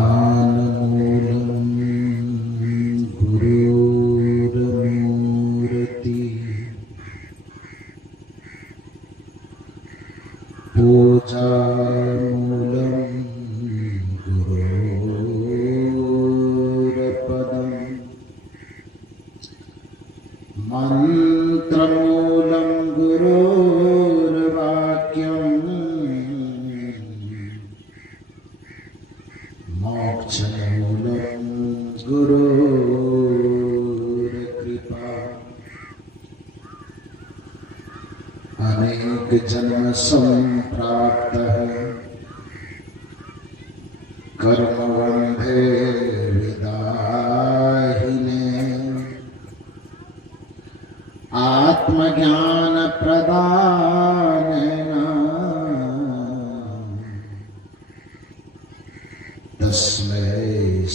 ध्यानमूलं गुरुर्मूर्ति पूजामूलं गुरोरपदं मन्त्रमूलं गुरोर्वाक्यं मोक्षमूलं गुरोर्कृपा। अनेक जन्म संप्राप्तः कर्मबन्धे विदाहिने आत्मज्ञान प्रदानेन तस्मै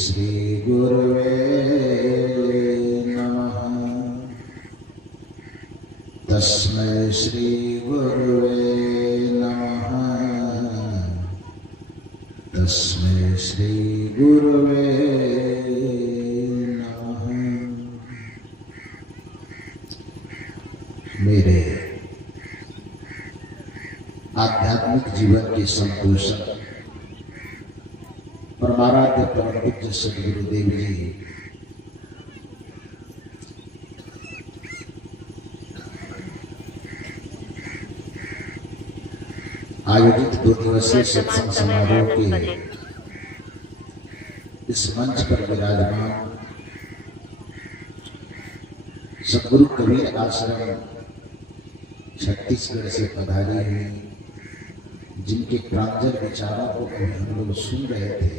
श्री गुरुवे नमः। तस्मै श्री गुरुवे नमः। तस्मै श्री गुरुवे नमः। मेरे आध्यात्मिक जीवन के संतोषक परमाराध्य परम पूज्य सद्गुरुदेव जी आयोजित 2 दिवसीय सत्संग समारोह के इस मंच पर विराजमान सद्गुरु कबीर आश्रम छत्तीसगढ़ से पधारी हुई, जिनके प्रांजल विचारों को हम लोग सुन रहे थे,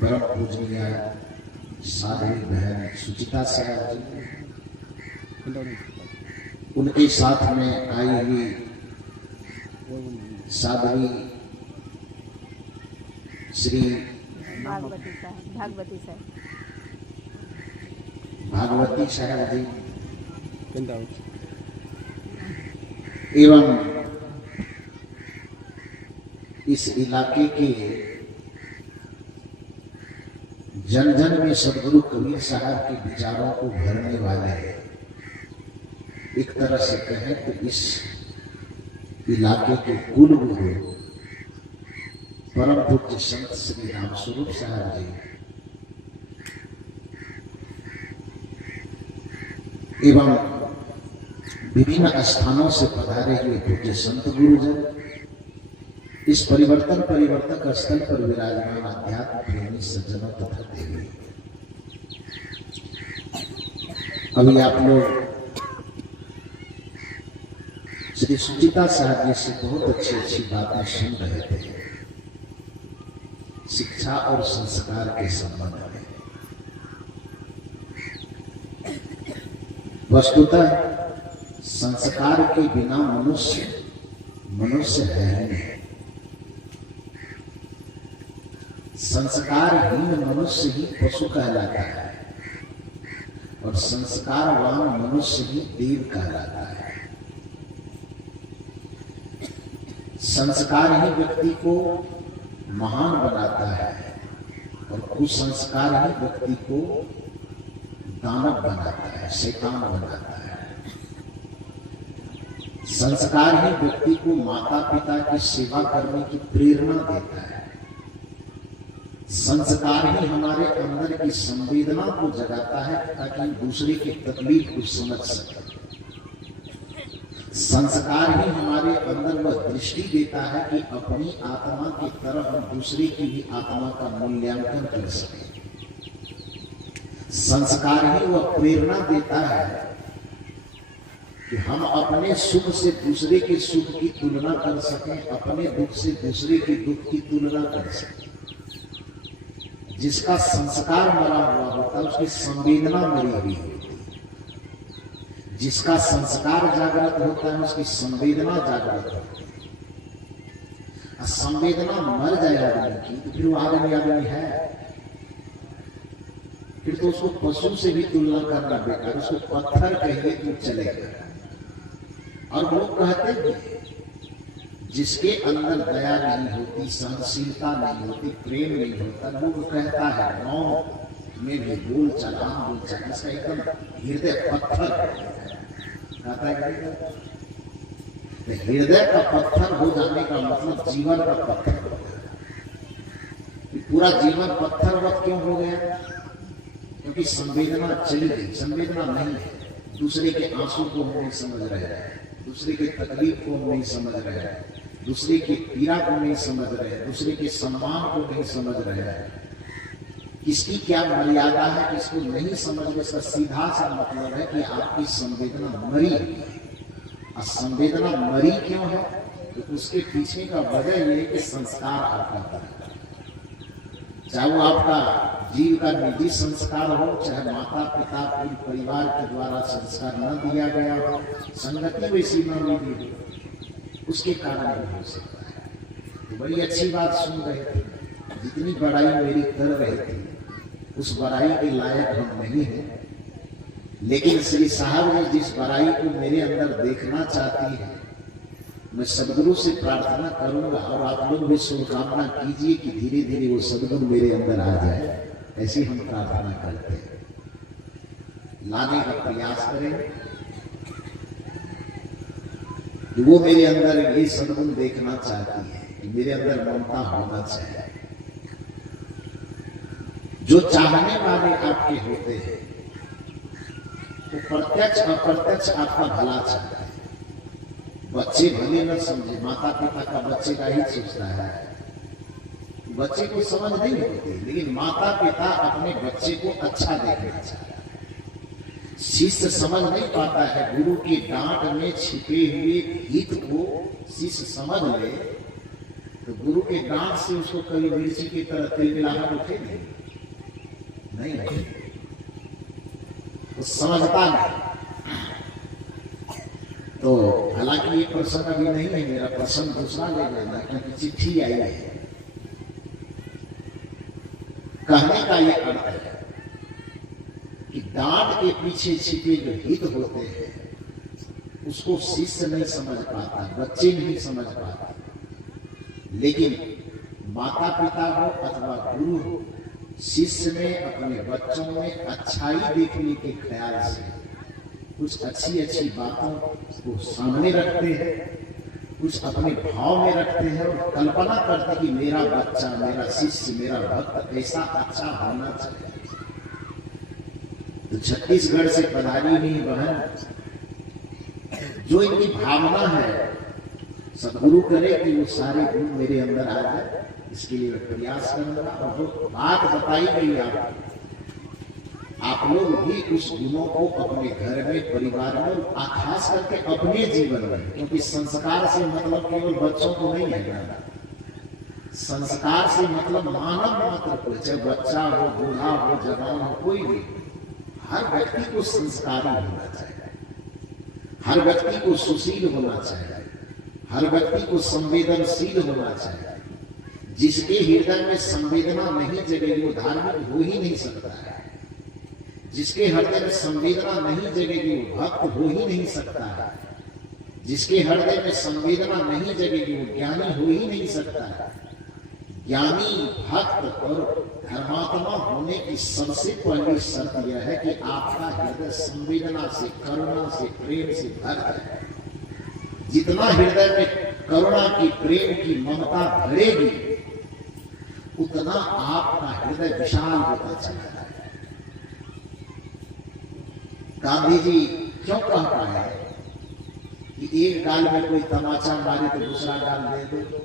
परम पूजनीय साध्वी बहन सुचिता साहब जी, उनके साथ में आई हुई साध्वी श्री भागवती साहब जी एवं इस इलाके के जन जन में सद्गुरु कबीर साहब के विचारों को भरने वाले, एक तरह से कहें तो इस इलाके के कुल गुरु परम पूज्य संत श्री रामस्वरूप साहब जी एवं विभिन्न स्थानों से पधारे हुए पूज्य संत गुरुजन इस परिवर्तक स्थल पर विराजमान अध्यात्म प्रेमी सज्जनों तथा देवी, अभी आप लोग श्री सुचिता साहब जी से बहुत अच्छी बातें सुन रहे थे शिक्षा और संस्कार के संबंध में। वस्तुतः संस्कार के बिना मनुष्य है नहीं। संस्कारहीन मनुष्य ही पशु कहलाता है और संस्कारवान मनुष्य ही देव कहलाता है। संस्कार ही व्यक्ति को महान बनाता है और कुसंस्कार ही व्यक्ति को दानव बनाता है, शैतान बनाता है। संस्कार ही व्यक्ति को माता पिता की सेवा करने की प्रेरणा देता है। संस्कार ही हमारे अंदर की संवेदना को जगाता है ताकि हम दूसरे की तकलीफ को समझ सकें। संस्कार ही हमारे अंदर वह दृष्टि देता है कि अपनी आत्मा की तरह हम दूसरे की भी आत्मा का मूल्यांकन कर सकें। संस्कार ही वह प्रेरणा देता है कि हम अपने सुख से दूसरे के सुख की तुलना कर सकें, अपने दुख से दूसरे के दुख की तुलना कर सकें। जिसका संस्कार मरा हुआ होता है उसकी संवेदना मरी हुई होती है। जिसका संस्कार जागृत होता है उसकी संवेदना जागृत होती है। संवेदना मर जाए आदमी की तो फिर वो आदमी है, फिर तो उसको पशु से भी तुलना करना बेकार। उसको पत्थर कहिए तो चलेगा। और लोग कहते हैं जिसके अंदर दया नहीं होती, सहनशीलता नहीं होती, प्रेम नहीं होता, वो कहता है गाँव में भी बोल चला बोल चला, इसका एकदम हृदय पत्थर कहता है। तो हृदय का पत्थर हो जाने का मतलब जीवन का पत्थर हो गया। पूरा जीवन पत्थरवत क्यों हो गया? क्योंकि संवेदना चली गई। संवेदना नहीं है, दूसरे के आंसू को हम नहीं समझ रहे हैं, दूसरे के तकलीफ को हम नहीं समझ रहे हैं, दूसरे की पीड़ा को नहीं समझ रहे हैं, दूसरे के सम्मान को नहीं समझ रहे हैं, किसकी क्या मर्यादा है इसको नहीं समझ रहे। इसका सीधा सा मतलब है कि आपकी संवेदना मरी है। और संवेदना मरी क्यों है? तो उसके पीछे का वजह यह है कि संस्कार आपका, चाहे वो आपका जीव का निजी संस्कार हो, चाहे माता पिता पूरे परिवार के द्वारा संस्कार न दिया गया हो, संगति वैसी न मिली हो, उसके कारण भी हो सकता है। तो बड़ी अच्छी बात सुन रहे थे, जितनी बड़ाई मेरी कर रहे थे उस बड़ाई के लायक हम नहीं हैं, लेकिन श्री साहब ने जिस बड़ाई को मेरे अंदर देखना चाहती है, मैं सदगुरु से प्रार्थना करूंगा और आप लोग भी शुभकामना कीजिए कि धीरे धीरे वो सदगुरु मेरे अंदर आ जाए। ऐसी हम प्रार्थना करते हैं, लाने का प्रयास करें कि वो मेरे अंदर ये सदगुरु देखना चाहती है कि मेरे अंदर ममता होना चाहिए। जो चाहने वाले आपके होते हैं वो प्रत्यक्ष अप्रत्यक्ष आपका भला चाहते हैं। बच्चे भले न समझे, माता पिता का बच्चे का ही सोचता है, बच्चे को समझ नहीं होती, लेकिन माता पिता अपने बच्चे को अच्छा देखना चाहता है। शिष्य समझ नहीं पाता है, गुरु की डांट में छिपे हुए हित को शिष्य समझ ले तो गुरु के डांट से उसको कभी मिर्ची की तरह तिलमिलाहट उठे नहीं, तो समझता नहीं। तो हालांकि ये प्रश्न अभी नहीं है, मेरा प्रश्न दूसरा ले लेना, क्योंकि चिट्ठी आई है। कहने का ये अर्थ है कि डांट के पीछे छिपे जो हित होते हैं उसको शिष्य नहीं समझ पाता, बच्चे नहीं समझ पाता, लेकिन माता पिता हो अथवा गुरु हो, शिष्य में अपने बच्चों में अच्छाई देखने के ख्याल से कुछ अच्छी अच्छी बातों को सामने रखते हैं, कुछ अपने भाव में रखते हैं और कल्पना करते कि मेरा बच्चा, मेरा शिष्य, मेरा भक्त ऐसा अच्छा होना चाहिए। तो छत्तीसगढ़ से पधारी हुई बहन, जो इनकी भावना है, सदगुरु करे कि वो सारे गुण मेरे अंदर आ जाए, इसके लिए प्रयास करूंगा। और जो बात बताई गई आप लोग भी उस गुणों को अपने घर में, परिवार में, खास करके अपने जीवन में, क्योंकि संस्कार से मतलब केवल बच्चों को नहीं है, संस्कार से मतलब मानव मात्र को, चाहे बच्चा हो, बूढ़ा हो, जवान हो, कोई भी, हर व्यक्ति को संस्कारी होना चाहिए, हर व्यक्ति को सुशील होना चाहिए, हर व्यक्ति को संवेदनशील होना चाहिए। जिसके हृदय में संवेदना नहीं जगेगी वो धार्मिक हो ही नहीं सकता है। जिसके हृदय में संवेदना नहीं जगेगी वो भक्त हो ही नहीं सकता है। जिसके हृदय में संवेदना नहीं जगेगी वो ज्ञानी हो ही नहीं सकता है। ज्ञानी, भक्त और धर्मात्मा होने की सबसे पहली शर्त यह है कि आपका हृदय संवेदना से, करुणा से, प्रेम से भर जाए। जितना हृदय में करुणा की, प्रेम की, ममता भरेगी उतना आपका हृदय विशाल होता चला जाएगा। गांधी जी क्यों कह पाए कि एक गाल में कोई तमाचा मारे तो दूसरा गाल दे दो?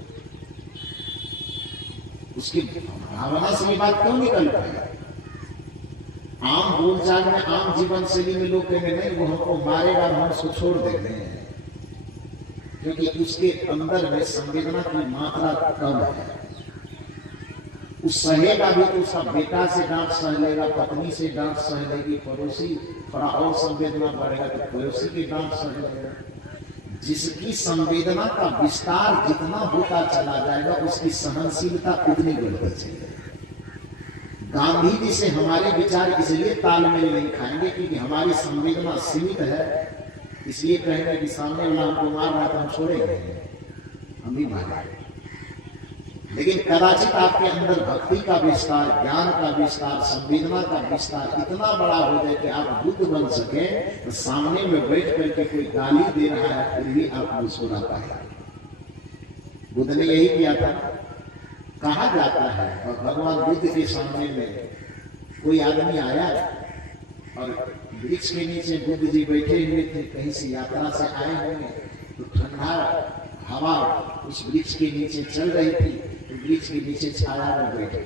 उसकी भावना से ये बात क्यों निकल पाई? आम बोलचाल में, आम जीवन शैली में लोग कहेंगे नहीं वो हमको मारेगा, हम उसको छोड़ देते हैं, क्योंकि उसके अंदर में संवेदना की मात्रा कम है। उस सहेगा भी तो उसका बेटा से डांट सह लेगा, पत्नी से डांट सह लेगी, पड़ोसी थोड़ा और संवेदना बढ़ेगा तो पड़ोसी की डांट सह लेगा। जिसकी संवेदना का विस्तार जितना होता चला जाएगा उसकी सहनशीलता उतनी बढ़ती चलेगी। गांधी जी से हमारे विचार इसलिए तालमेल नहीं खाएंगे क्योंकि हमारी संवेदना सीमित है, इसलिए कहेंगे कि सामने वाला हमको मार रहा तो हम छोड़ेंगे, हम भी माने, लेकिन कदाचित आपके अंदर भक्ति का विस्तार, ज्ञान का विस्तार, संवेदना का विस्तार इतना बड़ा हो जाए कि आप बुद्ध बन सके, तो सामने में बैठ करके कोई गाली दे रहा है फिर भी आप मुस्कुरा पाए। बुद्ध ने यही किया था। कहा जाता है और भगवान बुद्ध के सामने में कोई आदमी आया और वृक्ष के नीचे बुद्ध जी बैठे हुए थे, कहीं से यात्रा से आए होंगे, तो ठंडा हवा उस वृक्ष के नीचे चल रही थी, तो वृक्ष के नीचे छाया में बैठे।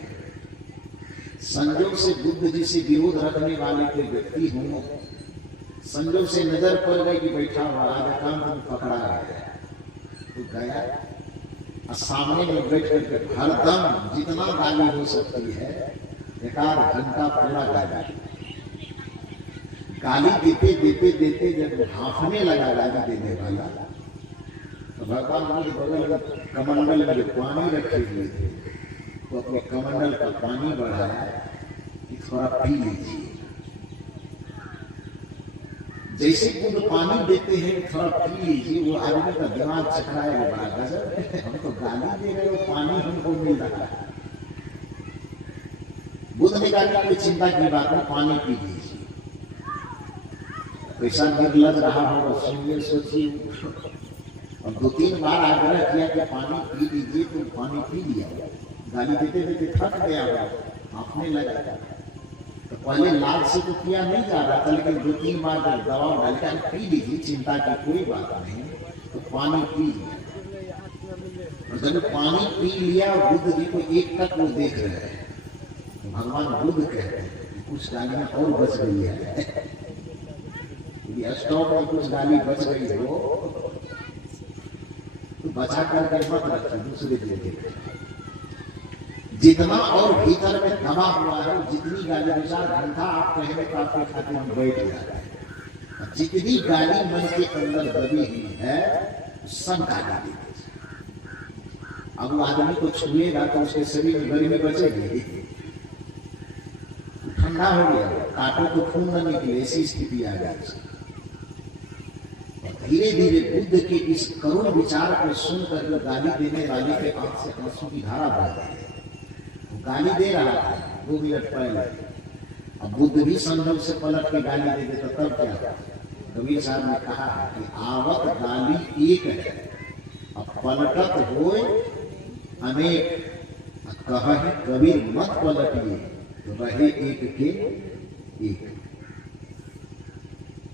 संजोग से बुद्ध जी से विरोध रखने वाले कोई व्यक्ति होंगे, संजोग से नजर पड़ गई कि बैठा हुआ आज काम तुम पकड़ा गया, तो गया और सामने में बैठ करके हरदम जितना गाली हो सकती है एक आध घंटा पूरा गाली देते देते देते जब हाफने लगा गाली देने वाला, तो भगवान बुद्ध बगल में कमंडल में पानी रखे हुए थे, तो अपने कमंडल का पानी बढ़ाया कि थोड़ा पी लीजिए। जैसे बुद्ध पानी देते हैं थोड़ा पी लीजिए, वो आदमी का दिमाग चकराएगा, बड़ा गजब, हम तो गाली दे रहे हो, पानी हमको मिल रहा है। बुद्ध ने कहा कि चिंता की बात है, पानी पी लीजिए। पैसा निर्लज रहा होगा, सुनिए सोचिए, और 2-3 बार आग्रह किया कि पानी पी लीजिए, तो पानी पी लिया। गाली देते देते थक गया, आपने लगा, तो पहले लाल से तो किया नहीं जा रहा था, लेकिन 2-3 बार जब दबाव डाल पी लीजिए, चिंता की कोई बात नहीं, तो पानी पी लिया। और जब पानी पी लिया, बुद्ध जी को एक तक वो देख रहे हैं, तो भगवान बुद्ध कहते हैं कुछ गालियां और बच गई है, स्टॉक में कुछ गाली बच गई हो तो बचा करके मत रखो, दूसरे दे दे। जितना और भीतर में दबा हुआ है, जितनी गाली 2-4 घंटा आप कहने का आपके खाते हम बैठ जाते हैं, जितनी गाली मन के अंदर दबी हुई है सब गाली देते। अब वो आदमी को छुएगा तो उसके शरीर में गर्मी बचेगी, ठंडा हो गया, काटो तो खून न निकले, ऐसी स्थिति आ गई। धीरे धीरे बुद्ध के इस करुण विचार को सुनकर गाली देने वाले के आंख से आंसू की धारा बह गई। गाली दे रहा था 2 मिनट पहले, अब बुद्ध भी संजोग से पलट के गाली दे देता तब क्या था? कबीर साहब ने कहा है कि आवत गाली एक है, अब पलटत होए अनेक, कहे कबीर मत पलटिए, तो रहे एक के एक।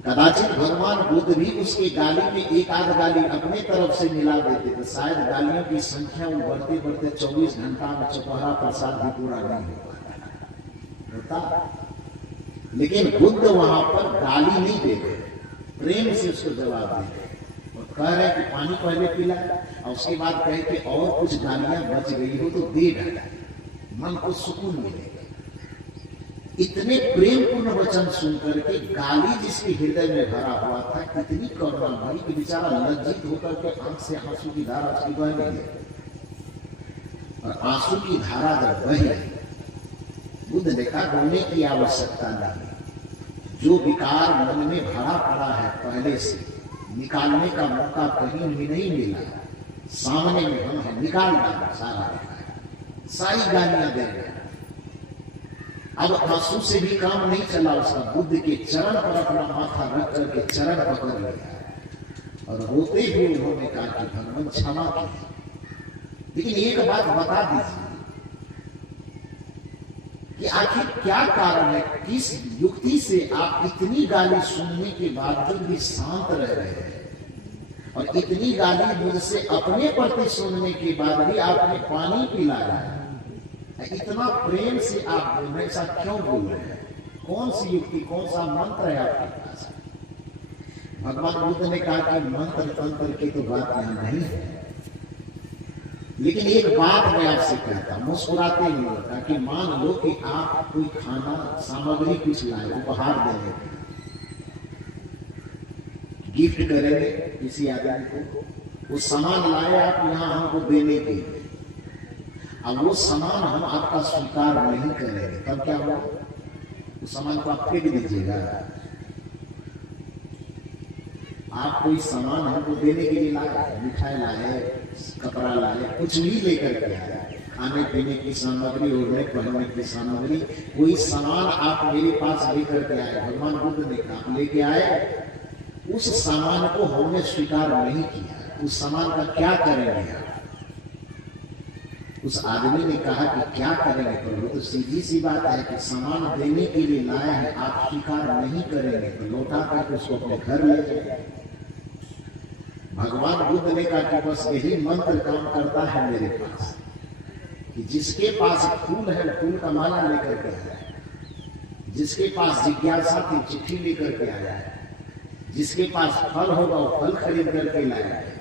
कदाचित भगवान बुद्ध भी उसकी गाली में एक आध गाली अपने तरफ से मिला देते, तो शायद गालियों की संख्या वो बढ़ते बढ़ते 24 घंटा में चौपहरा प्रसाद भी पूरा नहीं होता। लेकिन बुद्ध वहां पर गाली नहीं देते, प्रेम से उसको जवाब देते और कह रहे कि पानी पहले पिला, और उसके बाद कहे कि और कुछ गालियां बच गई हो तो दे डाला, मन को सुकून मिलेगा। इतने प्रेमपूर्ण वचन सुनकर के गाली जिसके हृदय में भरा हुआ था, कितनी करुणा भरी कि बेचारा लज्जित होकर के आंख से आंसू की धारा उसकी बह गई, और आंसू की धारा जब बही, बुद्ध ने कहा रोने की आवश्यकता नहीं, जो विकार मन में भरा पड़ा है पहले से, निकालने का मौका कहीं भी नहीं मिला, सामने में हम है, निकाल डाला सारा, सारी गालियां दे रहे। अब आंसू से भी काम नहीं चला उसका, बुद्ध के चरण पर अपना माथा रख करके चरण पकड़ लिया और रोते हुए उन्होंने कहा कि भगवान क्षमा कीजिए। लेकिन एक बात बता दीजिए कि आखिर क्या कारण है, किस युक्ति से आप इतनी गाली सुनने के बावजूद भी शांत रह रहे हैं, और इतनी गाली मुझसे अपने प्रति सुनने के बाद भी आपने पानी पिलाया है, इतना प्रेम से आप ऐसा क्यों बोल रहे हैं? कौन सी युक्ति, कौन सा मंत्र है आपके पास? भगवान बुद्ध ने कहा कि मंत्र तंत्र की तो बात यहाँ नहीं है, लेकिन एक बात मैं आपसे कहता, मुस्कुराते हुए, ताकि मान लो कि आप कोई खाना सामग्री कुछ लाए, उपहार देंगे, गिफ्ट करेंगे किसी आदमी को, वो सामान लाए आप यहाँ हमको देने के लिए, अब वो सामान हम आपका स्वीकार नहीं करेंगे, तब क्या होगा? उस सामान को आप फेंक दीजिएगा। आप कोई सामान हमको देने के लिए लाए, मिठाई लाए, कपड़ा लाए, कुछ भी लेकर के आए, खाने पीने की सामग्री, ओढ़ने पहनने की सामग्री, कोई सामान आप मेरे पास लेकर के आए, भगवान बुद्ध ने कहा आप लेके आए, उस सामान को हमने स्वीकार नहीं किया, उस सामान का क्या करेंगे आप? उस आदमी ने कहा कि क्या करेंगे प्रभु? तो सीधी सी बात है कि सामान देने के लिए लाए हैं, आप स्वीकार नहीं करेंगे तो लौटा करके उसको अपने घर ले जाए। भगवान बुद्ध ने कहा कि बस यही मंत्र काम करता है मेरे पास, कि जिसके पास फूल है फूल का माला लेकर के आया है, जिसके पास जिज्ञासा थी चिट्ठी लेकर के आया है, जिसके पास फल होगा वो फल खरीद करके लाया है।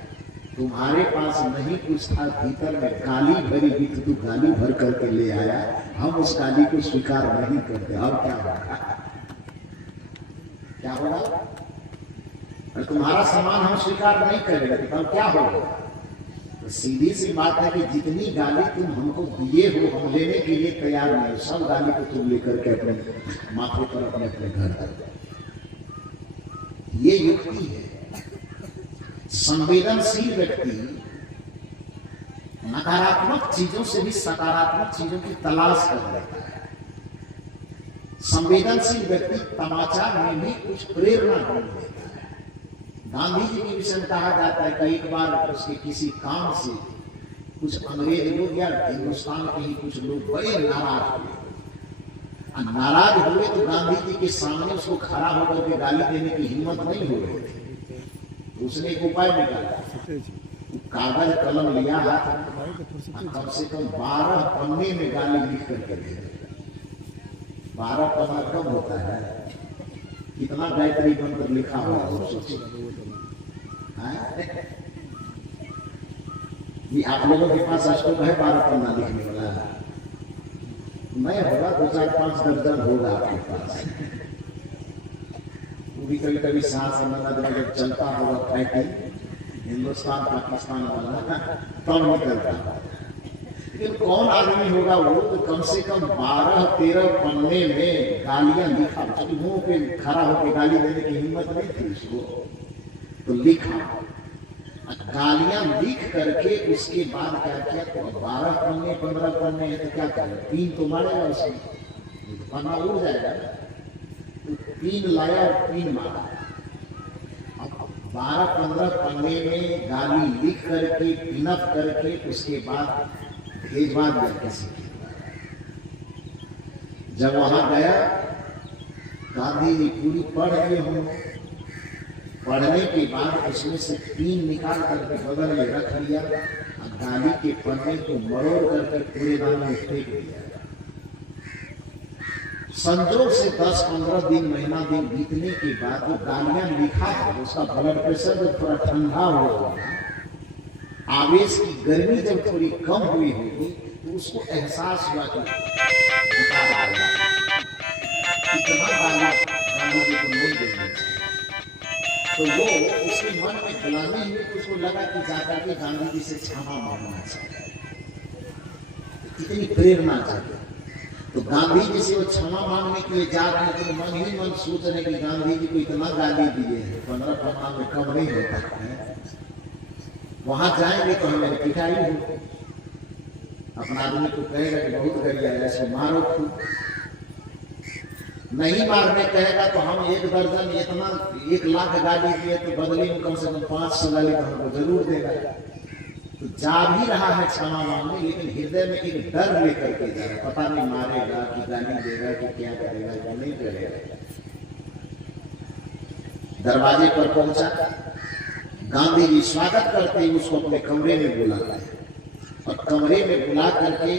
तुम्हारे पास नहीं कुछ था, भीतर में गाली भरी हुई तो तू गाली भर करके ले आया, हम उस गाली को स्वीकार नहीं करते। अब क्या होगा? क्या होगा? और तुम्हारा सामान हम स्वीकार नहीं करेंगे तो तब क्या होगा? तो सीधी सी बात है कि जितनी गाली तुम हमको दिए हो हम लेने के लिए तैयार नहीं, सब गाली को तुम लेकर के अपने माथे पर अपने अपने घर कर दो। ये युक्ति है। संवेदनशील व्यक्ति नकारात्मक चीजों से भी सकारात्मक चीजों की तलाश कर लेता है। संवेदनशील व्यक्ति तमाचा में भी कुछ प्रेरणा ढूंढ लेता है। गांधी जी के विषय में कहा जाता है कि एक बार उसके किसी काम से कुछ अंग्रेज लोग या हिंदुस्तान के ही कुछ लोग बड़े नाराज हुए। नाराज हुए तो गांधी जी के सामने उसको खड़ा होकर के गाली देने की हिम्मत नहीं हो रही थी। उसने एक उपाय निकाला, कागज कलम लिया हाथ, कम से कम 12 पन्ने में गाली लिख करके दे। 12 पन्ना कम होता है, कितना गायत्री मंत्र लिखा हुआ है सोचिए। आप लोगों के पास स्टोव है 12 पन्ना लिखने वाला? मैं होगा 2-4-5 दर्जन होगा आपके पास। भी कभी कभी सांस जब चलता होगा फैक्ट्री हिंदुस्तान पाकिस्तान वाला तब निकलता है। लेकिन कौन आदमी होगा वो तो कम से कम 12-13 पन्ने में गालियां लिखा, मुंह पे खड़ा होकर गाली देने की हिम्मत नहीं थी उसको, तो लिखा। गालियां लिख करके उसके बाद क्या किया? तो 12 पन्ने 15 पन्ने है तो क्या करें? 3 तो मारेगा उसमें, पन्ना उड़ जाएगा। 3 लाया और 3 मारा। 12-15 पन्ने में गाली लिख करके पिनअप करके उसके बाद भेजवा दिया किसी के। जब वहां गया गांधी जी पूरी पढ़ लिए हों, पढ़ने के बाद उसमें से 3 निकाल करके बगल में रख लिया और गाली के पन्ने को मरोड़ करके कूड़ेदान में फेंक दिया। संजोग से 10-15 दिन महीना दिन बीतने के बाद जो गालियां लिखा है उसका ब्लड प्रेशर जब थोड़ा ठंडा हुआ, आवेश की गर्मी जब थोड़ी कम हुई होगी तो उसको एहसास हुआ कि इतना गाली जी को नहीं देना चाहिए। तो वो उसके मन में गलानी हुई तो उसको लगा कि जाकर के गांधी जी से क्षमा मांगना चाहिए, इतनी प्रेरणा चाहिए। तो गांधी जी से वो क्षमा मांगने के लिए जा रहे हैं तो मन ही मन सोच रहे कि गांधी जी को इतना गाली दिए हैं, 15 पन्ना में कम नहीं होता है, वहां जाएंगे तो हमें पिटाई हो। अपना आदमी को कहेगा कि बहुत गरिया है, इसको मारो खूब। नहीं मारने कहेगा तो हम 1 दर्जन इतना 1 लाख गाली दिए तो बदले में कम से कम 500 गाली तो हमको जरूर देगा। तो जा भी रहा है क्षमा मांगने, लेकिन हृदय में एक डर लेकर के जा रहा, पता नहीं मारेगा कि गाली देगा कि क्या करेगा क्या नहीं करेगा। दरवाजे पर पहुंचा, गांधी जी स्वागत करते ही उसको अपने कमरे में बुलाते हैं और कमरे में बुला करके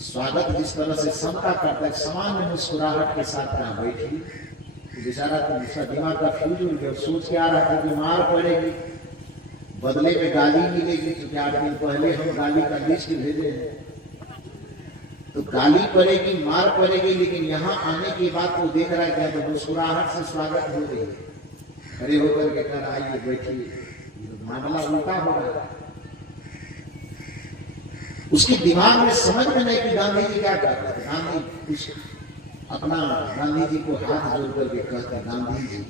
स्वागत जिस तरह से सबका करता है, सामान्य मुस्कुराहट के साथ कहा बैठी। तो बेचारा तो उसका दिमाग का फ्यूज उड़ गया, सोच के आ रहा था कि मार पड़ेगी, बदले में गाली मिलेगी, क्योंकि 8 दिन पहले हम गाली का लिस्ट भेजे हैं, तो गाली पड़ेगी मार पड़ेगी। लेकिन यहाँ आने के बाद तो देख रहा है क्या, तो मुस्कुराहट से स्वागत हो रही है। खड़े होकर के कह आइए बैठिए, मामला उल्टा हो रहा है। उसके दिमाग में समझ में नहीं कि गांधी जी क्या कर रहे थे। गांधी कुछ अपना गांधी जी को हाथ जोड़ करके कहते, गांधी जी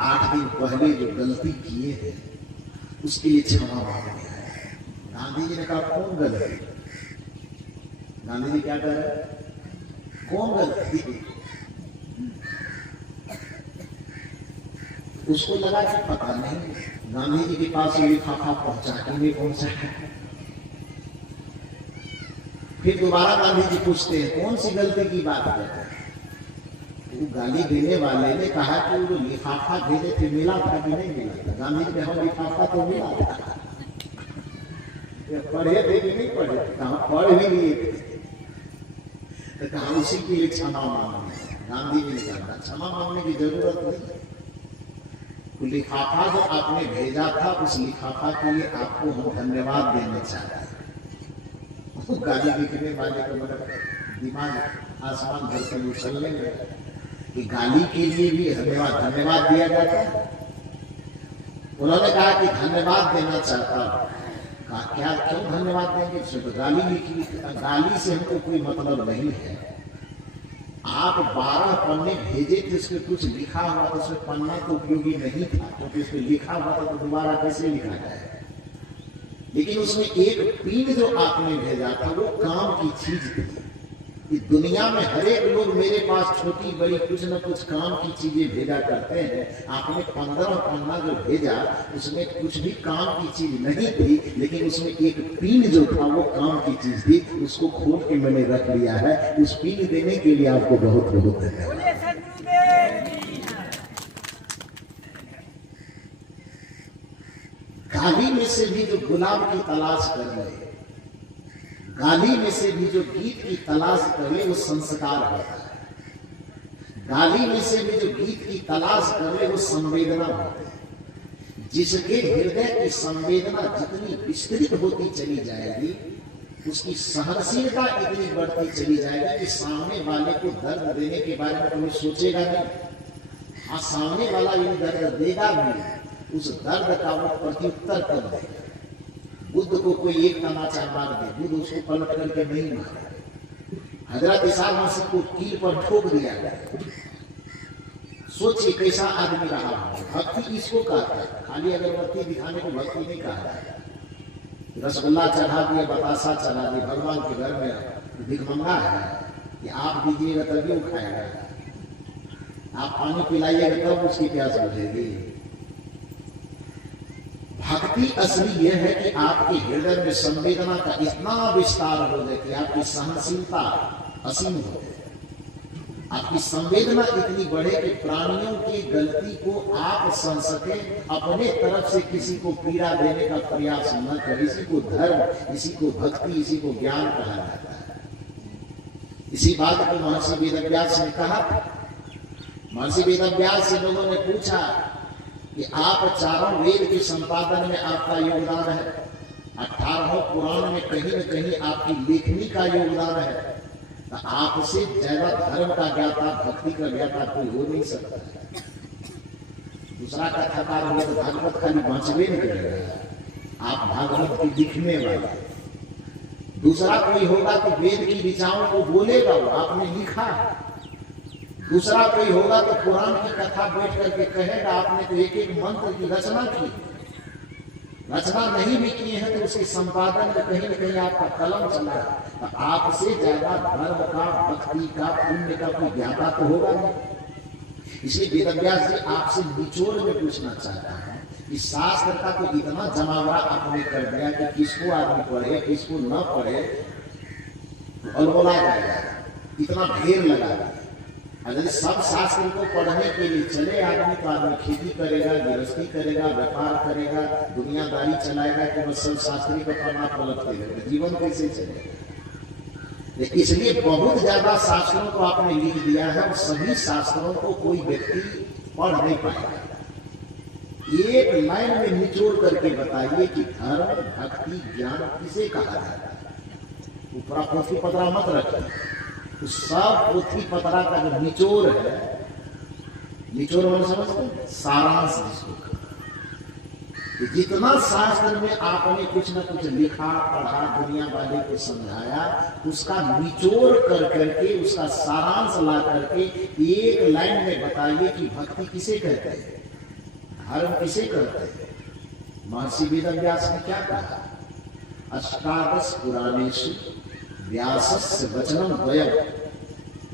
8 दिन पहले जो गलती किए हैं उसके लिए क्षमा मांगनी है। गांधी जी ने कहा कौन गलती? गांधी जी क्या कह रहे? कौन गलती? उसको लगा कि पता नहीं गांधी जी के पास लिफाफा पहुंचा कि नहीं पहुंचा है। फिर दोबारा गांधी जी पूछते हैं कौन सी गलती की बात करते हैं? तो गाली देने वाले ने कहा कि वो लिफाफा भेजे थे, मिला था कि नहीं मिला था? गांधी जी ने कहा लिफाफा तो मिला था। पढ़े थे कि नहीं पढ़े थे? कहा पढ़ भी लिए थे। तो कहा उसी के लिए क्षमा मांगनी है। गांधी जी ने कहा क्षमा मांगने की जरूरत नहीं। लिफाफा जो आपने भेजा था उस लिफाफा के लिए आपको हम धन्यवाद देना चाहते हैं। गाली लिखने वाले को मतलब दिमाग आसमान भर के उछलने लगा कि गाली के लिए भी धन्यवाद दिया जाता है। उन्होंने कहा कि धन्यवाद देना चाहता हूं। कहा क्या, क्यों धन्यवाद देंगे? तो गाली लिखी, गाली से हमको कोई मतलब नहीं है। आप 12 पन्ने भेजे थे, उसमें कुछ लिखा हुआ था, उसमें पन्ना तो उपयोगी नहीं था क्योंकि उसमें लिखा हुआ था तो दोबारा कैसे लिखा जाए। लेकिन उसमें एक पिन जो आपने भेजा था वो काम की चीज थी। इस दुनिया में हर एक लोग मेरे पास छोटी बड़ी कुछ न कुछ काम की चीजें भेजा करते हैं। आपने 15 पन्ना जो भेजा उसमें कुछ भी काम की चीज नहीं थी, लेकिन उसमें एक पिन जो था वो काम की चीज थी। उसको खोल के मैंने रख लिया है। उस पिन देने के लिए आपको बहुत बहुत धन्यवाद। गाली में से भी जो गुलाब की तलाश कर रहे, गाली में से भी जो गीत की तलाश करे वो संस्कार होता है। गाली में से भी जो गीत की तलाश करे वो संवेदना होती है। जिसके हृदय की संवेदना जितनी विस्तृत होती चली जाएगी उसकी सहनशीलता इतनी बढ़ती चली जाएगी कि सामने वाले को दर्द देने के बारे में कोई सोचेगा नहीं। हाँ, सामने वाला ये दर्द देगा भी, उस दर्द का वो प्रत्युत्तर कर देगा। बुद्ध को कोई एक तमाचा मार दे, बुद्ध उसको पलट करके नहीं मारे। हजरत ईसा मसीह को कील पर ठोक दिया गया। सोचिए कैसा आदमी रहा। भक्ति इसको कहता है, खाली अगरबत्ती दिखाने को भक्ति नहीं कहा जाता। रसगुल्ला चढ़ा दिया, बतासा चढ़ा दिया, भगवान के घर में भिखमंगा है कि आप दीजिएगा तभी वो खाएगा, आप पानी पिलाइएगा तब उसकी प्यास बुझेगी। भक्ति असली यह है कि आपके हृदय में संवेदना का इतना विस्तार हो जाए कि आपकी सहनशीलता असीम हो जाए। आपकी संवेदना इतनी बढ़े कि प्राणियों की गलती को आप सह सके, अपने तरफ से किसी को पीड़ा देने का प्रयास न करें। इसी को धर्म, इसी को भक्ति, इसी को ज्ञान कहा जाता है। इसी बात को महर्षि वेदव्यास ने कहा। महर्षि वेदव्यास से लोगों ने पूछा कि आप चारों वेद के संपादन में आपका योगदान है, 18 पुराण में कहीं न कहीं आपकी लेखनी का योगदान है, तो आपसे ज्यादा धर्म का ज्ञाता, भक्ति का ज्ञाता कोई हो नहीं सकता है। दूसरा कथाकार हुआ तो भागवत खाली बांचवे नहीं करेगा, आप भागवत की लिखने वाले। दूसरा कोई होगा तो वेद की ऋचाओं को बोलेगा, वो आपने लिखा। दूसरा कोई होगा तो पुराण की कथा बैठ करके कहेगा, आपने तो एक एक मंत्र की रचना की। रचना नहीं भी किए हैं तो उसके संपादन में कहीं न कहीं आपका कलम चला। तो आपसे ज्यादा धर्म का, भक्ति का, पुण्य का कोई ज्ञाता तो होगा नहीं। इसलिए वेदव्यास जी आपसे निचोड़ में पूछना चाहता है कि शास्त्र का तो इतना जमावड़ा आपने कर दिया कि किसको आदमी पढ़े किसको न पढ़े अलबोला जाएगा, इतना ढेर लगा दिया। अगर सब शास्त्र को पढ़ने के लिए चले आदमी तो आदमी खेती करेगा, गृहस्थी करेगा, व्यापार करेगा, दुनियादारी चलाएगा कि बस सब शास्त्री का पढ़ना पलटते रहेगा, जीवन कैसे चलेगा। इसलिए बहुत ज्यादा शास्त्रों को आपने लिख दिया है और सभी शास्त्रों को कोई व्यक्ति पढ़ नहीं पाएगा। एक लाइन में निचोड़ करके बताइए कि धर्म, भक्ति, ज्ञान किसे कहा जाता है। ऊपरा पोथी पतरा मत रखिए। तो सब पोथी पतरा का जो निचोड़ है, निचोड़ वाले समझते, सारांश जिसको कि जितना शास्त्र में आपने कुछ न कुछ लिखा, पढ़ा, दुनिया वाले को समझाया, उसका निचोड़ कर करके, उसका सारांश ला करके एक लाइन में बताइए कि भक्ति किसे कहते हैं, धर्म किसे कहते हैं, महर्षि वेदव्यास ने क्या कहा? अष्टादश पुराणेषु व्यासस्य वचनम द्वयम्।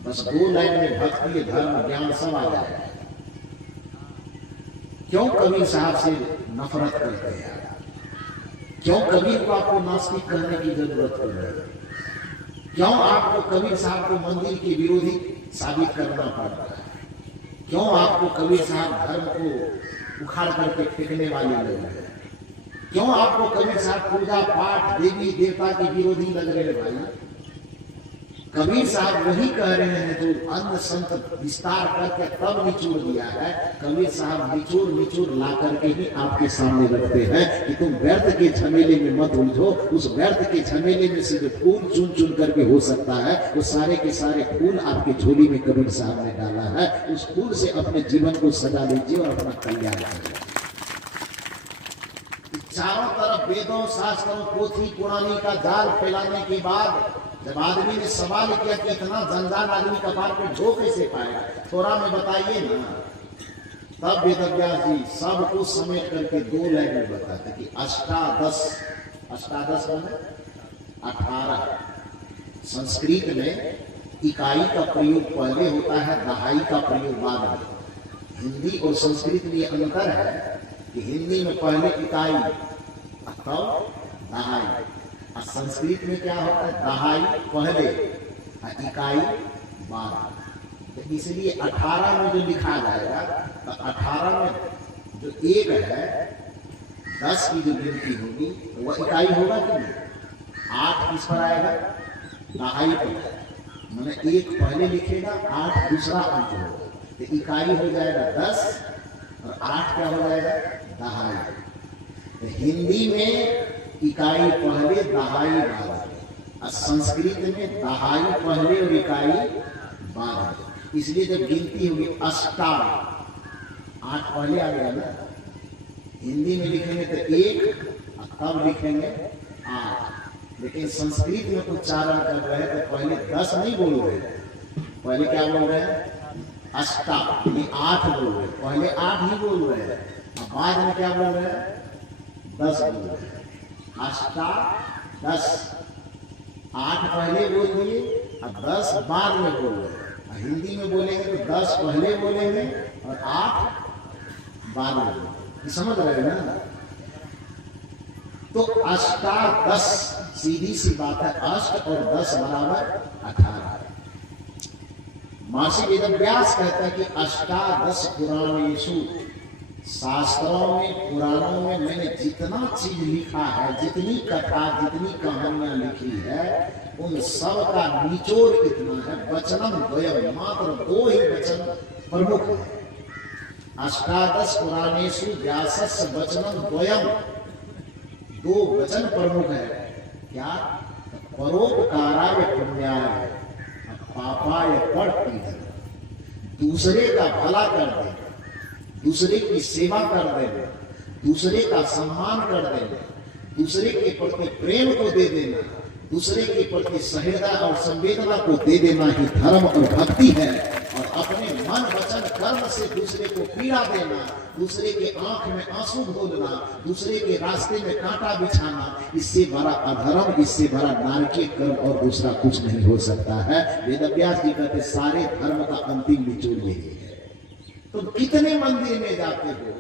बस 2 लाइन में भक्ति, धर्म, ज्ञान सब आ जाएगा। क्यों कबीर साहब से नफरत करते हैं? क्यों कबीर को आपको नास्तिक कहने की जरूरत पड़ रही है? क्यों आपको कबीर साहब को मंदिर के विरोधी साबित करना पड़ता है? क्यों आपको कबीर साहब धर्म को उखाड़ करके फेंकने वाले लग रहे हैं? क्यों आपको कबीर साहब पूजा पाठ, देवी देवता के विरोधी लग रहे हैं? भाई, कबीर साहब वही कह रहे हैं जो अन्य संत विस्तार करके तब निचोड़ दिया है। कबीर साहब निचोड़ ला करके ही आपके सामने रखते हैं कि तुम व्यर्थ के झमेले में मत उलझो। उस व्यर्थ के झमेले में से जो फूल चुन चुन करके हो सकता है, वो सारे के सारे फूल आपके झोली में कबीर साहब ने डाला है। उस फूल से अपने जीवन को सजा लीजिए और अपना कल्याण कीजिए। चारों तरफ वेदों, शास्त्रों, पोथी पुरानी का जाल फैलाने के बाद जब आदमी ने सवाल किया कि इतना जंजाल आदमी कपार पे ढो कैसे पाएगा, थोड़ा में बताइए ना। तब वेदव्यास जी सब कुछ समेट करके 2 लाइन में बताते कि अष्टादश माने 18। संस्कृत में इकाई का प्रयोग पहले होता है, दहाई का प्रयोग बाद में। हिंदी और संस्कृत में यह अंतर है कि हिंदी में पहले इकाई, तब दहाई। संस्कृत में क्या होता है? दहाई पहले, इकाई बाद। तो इसलिए 18 में जो लिखा जाएगा, तो 18 में जो 1 है, 10 की जो गिनती होगी तो वह इकाई होगा कि नहीं? 8 किस पर आएगा? दहाई पर। मैंने 1 पहले लिखेगा, 8 दूसरा अंक होगा, तो इकाई हो जाएगा 10 और 8 क्या हो जाएगा? दहाई। तो हिंदी में इकाई पहले, दहाई बाद। और संस्कृत में दहाई पहले और इकाई बाद। इसलिए जब गिनती होगी अष्टा, 8 पहले आ गया ना। हिंदी में लिखेंगे तो 1 और तब लिखेंगे 8। लेकिन संस्कृत में उच्चारण कर रहे हैं तो पहले 10 नहीं बोल रहे, पहले क्या बोल रहे हैं? अष्टा, 8 बोल रहे हैं। पहले 8 ही बोल रहे हैं और बाद में क्या बोल रहे हैं? 10 बोल रहे हैं। अष्टादश, 8 पहले बोल दिए और 10 बाद में बोल रहे हैं। हिंदी में बोलेंगे तो 10 पहले बोलेंगे और 8 बाद में बोलेंगे। समझ रहे हैं ना? तो अष्टादश सीधी सी बात है, अष्ट और 10 बराबर 18। महर्षि वेदव्यास कहता है कि अष्टादश पुराणेषु, शास्त्रों में, पुराणों में मैंने जितना चीज लिखा है, जितनी कथा, जितनी कहानियां लिखी है, उन सब का निचोड़ इतना है। वचनम द्वयम्, मात्र 2 ही वचन प्रमुख है। अष्टादश पुराणेषु व्यासस्य वचनम द्वयम्, 2 वचन प्रमुख है। क्या? परोपकाराय पुण्याय, पापाय परपीडन। दूसरे का भला कर देना, दूसरे की सेवा कर देना, दूसरे का सम्मान कर देना, दूसरे के प्रति प्रेम को दे देना, दूसरे के प्रति सहृदय और संवेदना को दे देना ही धर्म और भक्ति है। और अपने मन, वचन, कर्म से दूसरे को पीड़ा देना, दूसरे के आंख में आंसू घोलना, दूसरे के रास्ते में कांटा बिछाना, इससे बड़ा अधर्म, इससे बड़ा नारकीय कर्म और दूसरा कुछ नहीं हो सकता है। वेदव्यास जी कहते सारे धर्म का अंतिम निचोड़ यही है। तुम कितने मंदिर में जाते हो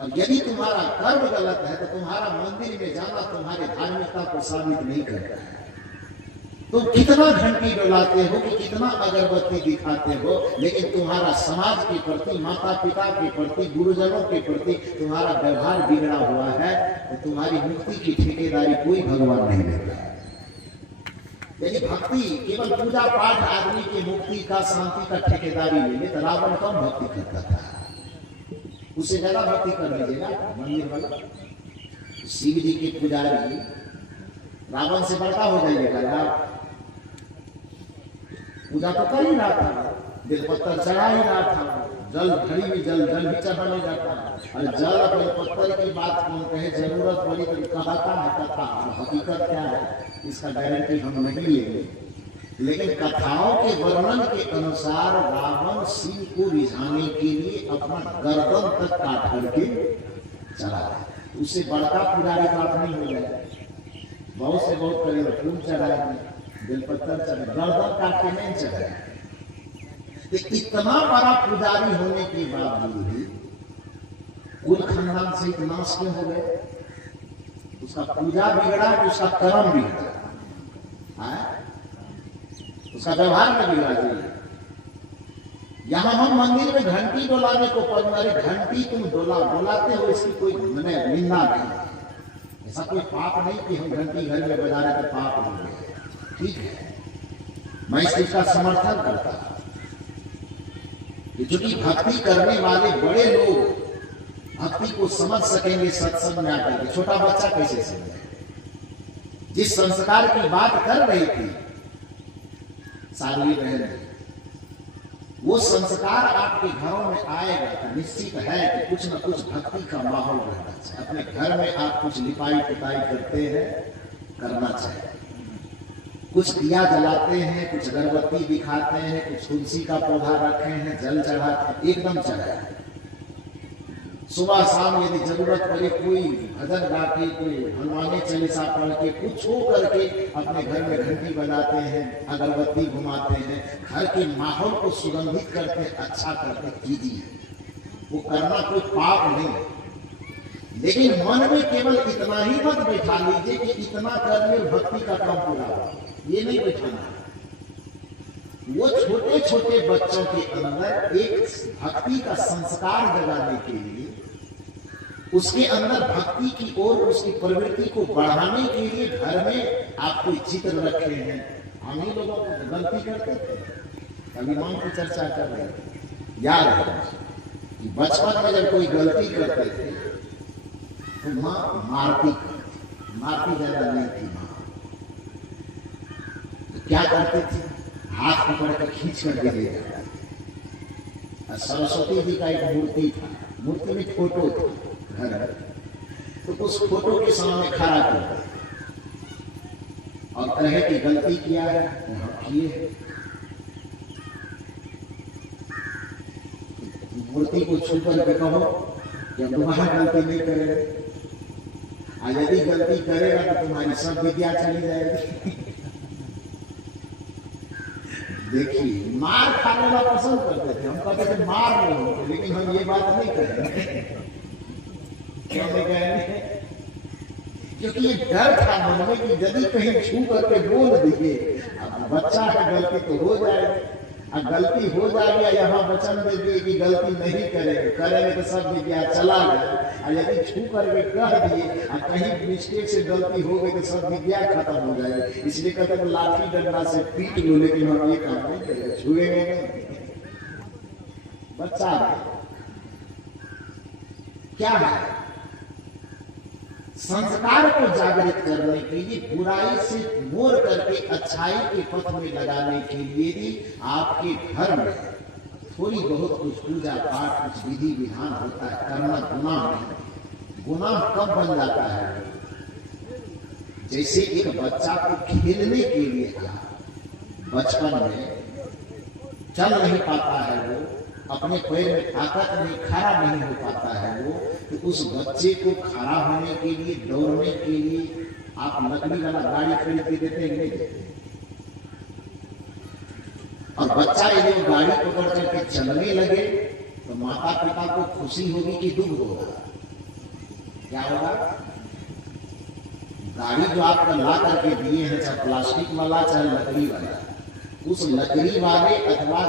और यदि तुम्हारा कर्म गलत है तो तुम्हारा मंदिर में जाना तुम्हारी धार्मिकता को साबित नहीं करता है। तुम कितना घंटी डोलाते हो कि कितना अगरबत्ती दिखाते हो, लेकिन तुम्हारा समाज के प्रति, माता पिता के प्रति, गुरुजनों के प्रति तुम्हारा व्यवहार बिगड़ा हुआ है, तो तुम्हारी मुक्ति की ठेकेदारी कोई भगवान नहीं लेता है। यदि भक्ति केवल पूजा पाठ आदमी की मुक्ति का, शांति का ठेकेदारी ले ले तो रावण कम भक्ति करता था, उससे ज्यादा भक्ति कर लीजिएगा मंदिर वाला। शिव जी के पुजारी रावण से बड़का हो जाइएगा यार। पूजा तो कर ही रहा था, बेलपत्तर चढ़ा ही रहा था, जल घड़ी में जल भी चढ़ाने जाता है। और जल बेलपत्तर की बात कौन कहे, जरूरत पड़ी तो कहता है कथा, हकीकत क्या है इसका गारंटी हम नहीं लेंगे। लेकिन कथाओं के वर्णन के अनुसार रावण शिव को रिझाने के लिए अपना गर्दन तक काट करके चला, उससे बड़का पुजारी प्राप्त नहीं हो जाए। बहुत से बहुत करेंगे, फूल चढ़ाएंगे, बेलपत्तर चढ़ाए, गर्दन काट के नहीं चढ़ाए। तो इतना बड़ा पुजारी होने के बावजूद भी कुल खानदान से इतना क्यों हो गए? उसका पूजा बिगड़ा कि उसका कर्म बिगड़ा, उसका व्यवहार में बिगड़ा जी। यहां हम मंदिर में घंटी डोलाने को पड़, घंटी तुम डोलाते हो, इसकी कोई मैंने निंदा नहीं, ऐसा कोई पाप नहीं कि हम घंटी घर में बजा रहे तो पाप हो गए, ठीक है, मैं इस चीज का समर्थन करता हूं। चूंकि भक्ति करने वाले बड़े लोग भक्ति को समझ सकेंगे सत्संग में आकर के, छोटा बच्चा कैसे समझे? जिस संस्कार की बात कर रही थी सारी बहन, वो संस्कार आपके घरों में आएगा तो निश्चित है कि कुछ न कुछ भक्ति का माहौल रहना चाहिए। अपने घर में आप कुछ लिपाई पुताई करते हैं, करना चाहिए, कुछ दिया जलाते हैं, कुछ अगरबत्ती दिखाते हैं, कुछ तुलसी का पौधा रखे हैं, जल चढ़ाते हैं, एकदम चढ़ाए। सुबह शाम यदि जरूरत पड़े कोई भजन गा के, कोई हनुमानी चालीसा पढ़ के, कुछ हो करके अपने घर में घंटी बजाते हैं, अगरबत्ती घुमाते हैं, घर के माहौल को सुगंधित करते, अच्छा करते, कीजिए। वो करना कोई पाप नहीं, लेकिन मन में केवल इतना ही मत बैठा लीजिए कि इतना करने भक्ति का काम पूरा हो, ये नहीं बैठाना। वो छोटे छोटे बच्चों के अंदर एक भक्ति का संस्कार जगाने के लिए, उसके अंदर भक्ति की ओर उसकी प्रवृत्ति को बढ़ाने के लिए घर में आप कोई चित्र रखे हैं। हम ही लोगों को गलती करते थे, अभी मां की चर्चा कर रहे थे, याद है कि बचपन में जब कोई गलती करते थे तो मां मारती ज्यादा नहीं थी मां, तो क्या करते थे, हाथ पकड़ कर खींच कर के ले जाता। सरस्वती जी का एक मूर्ति था, मूर्ति में फोटो था घर, तो उस फोटो के सामने खड़ा कर और कहे कि गलती किया है, हाँ किए है। मूर्ति को छू कर के कहो कि अब दोबारा गलती नहीं करेगा, और यदि गलती करेगा तो तुम्हारी सब विद्या चली जाएगी। देखिए, मार खाने वाला पसंद करते थे, हम कहते थे मार लो, लेकिन हम ये बात नहीं करेंगे। क्यों नहीं कहेंगे? क्योंकि ये डर था मन में कि यदि कहीं छू करके बोल दिए, अब बच्चा है, गलती तो हो जाएगी, और गलती हो जाएगी, यहाँ वचन दे दिए कि गलती नहीं करेंगे तो सब विद्या चला गया, और यदि छू करके कह दिए और कहीं मिस्टेक से गलती हो गई तो सब विद्या खत्म हो जाएगी। इसलिए कहते हैं लाठी डंडा से पीट लो, लेकिन हम ये काम नहीं करेंगे, छुएंगे नहीं। बच्चा है क्या है? संस्कार को जागृत करने के लिए, बुराई से मोड़ करके अच्छाई के पथ में लगाने के लिए भी आपके घर में थोड़ी बहुत कुछ पूजा पाठ, कुछ विधि विधान होता है, करना गुनाह नहीं। गुनाह कब बन जाता है? जैसे एक बच्चा को खेलने के लिए बचपन में चल नहीं पाता है, वो अपने पैर में ताकत नहीं, खड़ा नहीं हो पाता है वो, तो उस बच्चे को खड़ा होने के लिए, दौड़ने के लिए आप लकड़ी वाला गाड़ी खरीद के देते हैं नहीं देते? और बच्चा यदि गाड़ी पकड़ करके चलने लगे तो माता पिता को खुशी होगी कि दुख होगा? क्या होगा? गाड़ी जो आपका ला करके दिए हैं, चाहे प्लास्टिक वाला चाहे लकड़ी वाला, उस लकड़ी वाले अथवा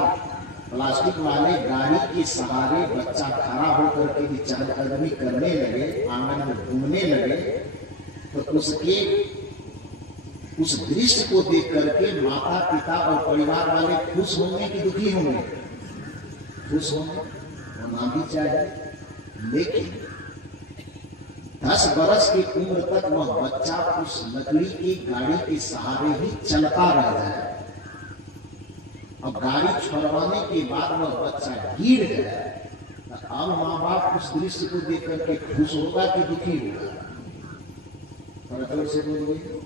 प्लास्टिक वाले गाड़ी के सहारे बच्चा खड़ा होकर के भी चहलकदमी करने लगे, आंगन में घूमने लगे, तो उसके उस दृश्य को देख करके माता पिता और परिवार वाले खुश होंगे कि दुखी होंगे? खुश होंगे, होना भी चाहिए। लेकिन 10 बरस की उम्र तक वह बच्चा उस लकड़ी की गाड़ी के सहारे ही चलता रह जाए, अब गाड़ी छोड़वाने के बाद वह बच्चा गिर गया, तो अब माँ बाप उस दृश्य को देख करके खुश होगा कि दुखी होगा? से बोलिए,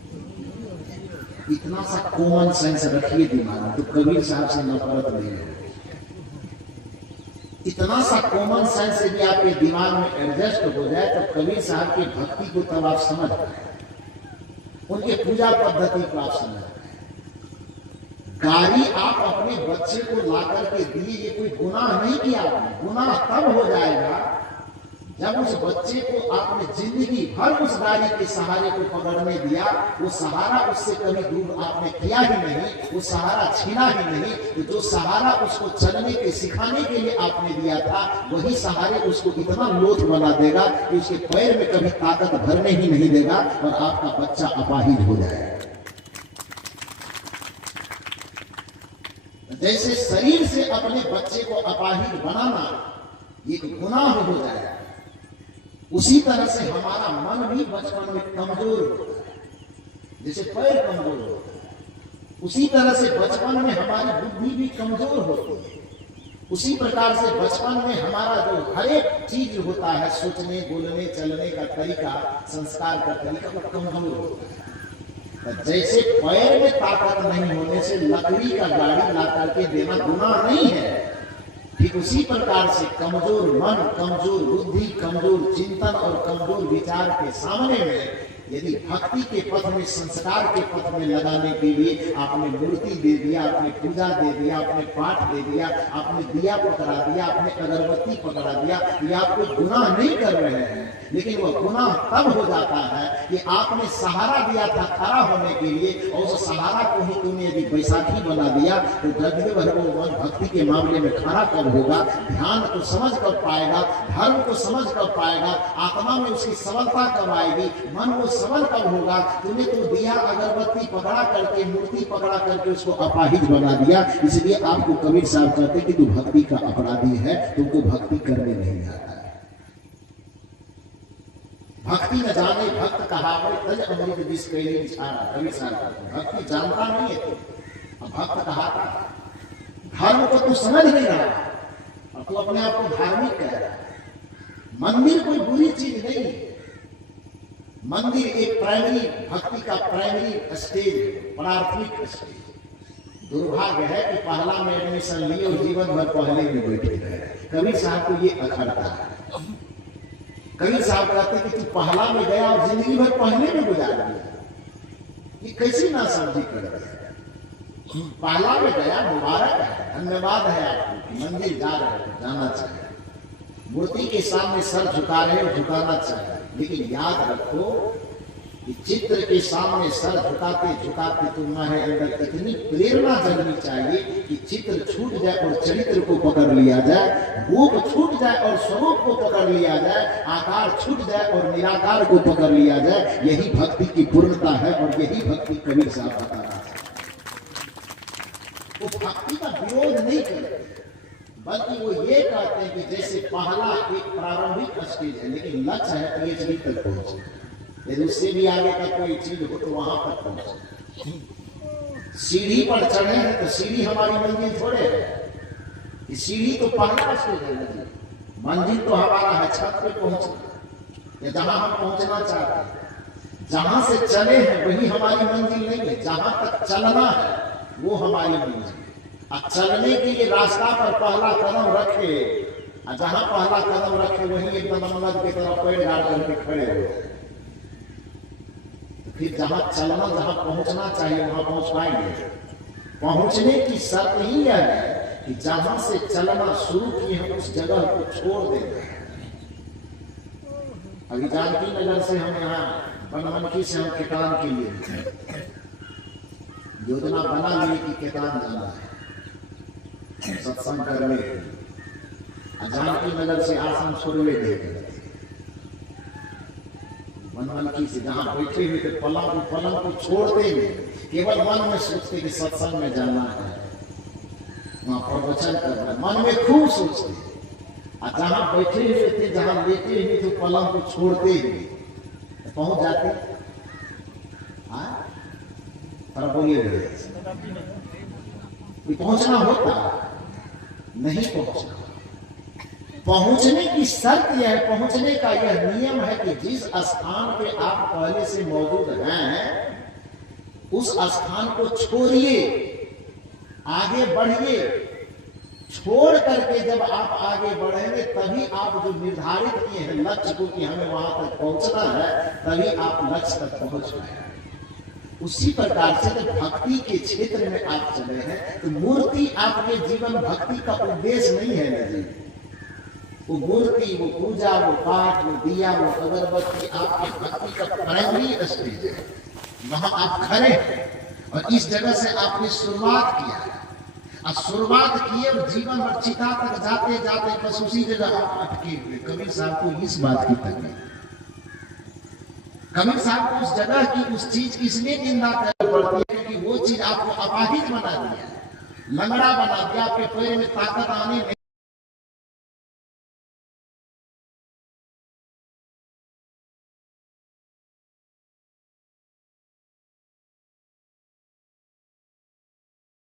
इतना सा कॉमन सेंस रखिए दिमाग में, तो कबीर साहब से नफरत नहीं है। इतना सा कॉमन सेंस से भी आपके दिमाग में एडजस्ट हो जाए तो कबीर साहब की भक्ति को तब आप समझ पाए, उनके पूजा पद्धति को आप समझ पाए। गाड़ी आप अपने बच्चे को ला करके दिए, ये कोई गुनाह नहीं किया आपने। गुनाह तब हो जाएगा जब उस बच्चे को आपने जिंदगी भर उस गाड़ी के सहारे को पकड़ने दिया, वो सहारा उससे कभी दूर आपने किया ही नहीं, वो सहारा छीना ही नहीं। तो जो सहारा उसको चलने के सिखाने के लिए आपने दिया था, वही सहारे उसको इतना लोथ बना देगा कि उसके पैर में कभी ताकत भरने ही नहीं देगा और आपका बच्चा अपाहिज हो जाएगा। जैसे शरीर से अपने बच्चे को अपाहिज बनाना एक गुनाह हो जाएगा, उसी तरह से हमारा मन भी बचपन में कमजोर होता है। जैसे पैर कमजोर होता है, उसी तरह से बचपन में हमारी बुद्धि भी कमजोर होती है। उसी प्रकार से बचपन में हमारा जो हर एक चीज होता है, सोचने बोलने चलने का तरीका, संस्कार का तरीका, वो कमजोर होता है। जैसे पैर में ताकत नहीं होने से लकड़ी का गाड़ी ला करके देना गुनाह नहीं है, ठीक उसी प्रकार से कमजोर मन, कमजोर बुद्धि, कमजोर चिंतन और कमजोर विचार के सामने में यदि भक्ति के पथ में, संस्कार के पथ में लगाने के लिए आपने मूर्ति दे दिया, आपने पूजा दे दिया, आपने पाठ दे दिया, आपने दिया पकड़ा दिया, आपने अगरबत्ती पकड़ा दिया, ये आप कोई गुनाह नहीं कर रहे हैं। लेकिन वह गुनाह तब हो जाता है कि आपने सहारा दिया था खड़ा होने के लिए, और उस सहारा को ही तुमने यदि बैसाखी बना दिया, तो द्रव्य मन भक्ति के मामले में खड़ा कब होगा, ध्यान को समझ कर पाएगा, धर्म को समझ कर पाएगा, आत्मा में उसकी सबलता कब आएगी, मन को सबल कब होगा। तूने तो दिया अगरबत्ती पकड़ा करके, मूर्ति पकड़ा करके उसको अपाहिज बना दिया। इसलिए आपको कबीर साहब कहते कि तू भक्ति का अपराधी है, तुमको भक्ति करने नहीं आता है। भक्ति न जाने भक्त कहावे तज अमृत विष कैली छाड़ा। कबीर साहब भक्ति जानता नहीं है तू, भक्त कहाता। धर्म को तू समझ नहीं रहा और तू अपने आप को धार्मिक कह रहा है। मंदिर कोई बुरी चीज नहीं है, मंदिर एक प्राइमरी भक्ति का प्राइमरी स्टेज है, प्राथमिक स्टेज। दुर्भाग्य है कि पहला में एडमिशन लिए और जीवन भर पहले में बैठे रहे। कबीर साहब को ये अखरता है। कबीर साहब कहते कि तू पहला में गया और जिंदगी भर पहले में गुजार दिया, ये कैसी ना समझी कर दिया। पहला में गया, मुबारक है, धन्यवाद है आपको, मंदिर जा रहे हो, जाना चाहिए। मूर्ति के सामने सर झुका रहे हो, झुकाना चाहिए। लेकिन याद रखो कि चित्र के सामने सर झुकाते झुकाते तुम्हारे अंदर इतनी प्रेरणा जगनी चाहिए कि चित्र छूट जाए और चरित्र को पकड़ लिया जाए, रूप छूट जाए और स्वरूप को पकड़ लिया जाए, आकार छूट जाए और निराकार को पकड़ लिया जाए। यही भक्ति की पूर्णता है और यही भक्ति कबीर साहब बता रहा है। वो भक्ति का विरोध नहीं करते, बल्कि वो ये कहते हैं कि जैसे पहला एक प्रारंभिक स्टेज है, लेकिन लक्ष्य है पीएचडी तक पहुंचे। यदि उससे भी आगे का कोई चीज हो तो वहां तक पहुंचे। सीढ़ी पर चढ़े हैं तो सीढ़ी हमारी मंजिल थोड़े है, सीढ़ी तो पहला स्टेज है। मंजिल तो हमारा है छत पे पहुंचना, या जहां हम पहुंचना चाहते हैं। जहां से चले हैं वही हमारी मंजिल नहीं है, जहां तक चलना है वो हमारी मंजिल। अब चलने के लिए रास्ता पर पहला कदम रखे, और जहां पहला कदम रखे वही एकदम अमृत की तरफ पैर डाल करके खड़े हो। फिर जहां चलना, जहां पहुंचना चाहिए वहां पहुंच पाएंगे। पहुंचने की शर्त ही यह है कि जहां से चलना शुरू किए हम उस जगह को छोड़ देंगे। अभी जानकी नगर से हम यहाँ बनमनखी से हम केतान के लिए योजना बना लिए कि केतान जाना है सत्संग करने। जानकी नगर से आश्रम छोड़वे देंगे, मनमनखी से जहां बैठे हुए थे पलंग को छोड़ते ही केवल मन में सोचते कि सत्संग में जाना है, वहां प्रवचन करना, मन में खूब सोचते। और जहां बैठे हुए थे, जहां लेटे हुए थे, पलंग को छोड़ते ही पहुंच जाते। बोलिए पहुंचना होता नहीं, पहुंचना। पहुंचने की शर्त यह है, पहुंचने का यह नियम है कि जिस स्थान पे आप पहले से मौजूद हैं उस स्थान को छोड़िए, आगे बढ़िए, छोड़ करके जब आप आगे बढ़ेंगे तभी आप जो निर्धारित किए हैं लक्ष्य को कि हमें वहां तक पहुंचना है, तभी आप लक्ष्य तक पहुंच पाएंगे। उसी प्रकार से जब भक्ति के क्षेत्र में आप चले हैं तो मूर्ति आपके जीवन भक्ति का उद्देश्य नहीं है ना जी। वो मूर्ति, वो पूजा, वो पाठ, वो दिया, वो अगरबत्ती आपकी भक्ति का प्राइमरी स्टेज है। वहां आप खड़े हैं और इस जगह से आपने शुरुआत किया है और शुरुआत किए और जीवन और चिता तक जाते जाते बस उसी जगह आप अटके हुए। कबीर साहब को इस बात की तकलीफ, कबीर साहब को उस जगह की, उस चीज की इसलिए निंदा करनी पड़ती है क्योंकि वो चीज आपको अपाहिज बना दिया, लंगड़ा बना दिया, आपके पैर में ताकत आने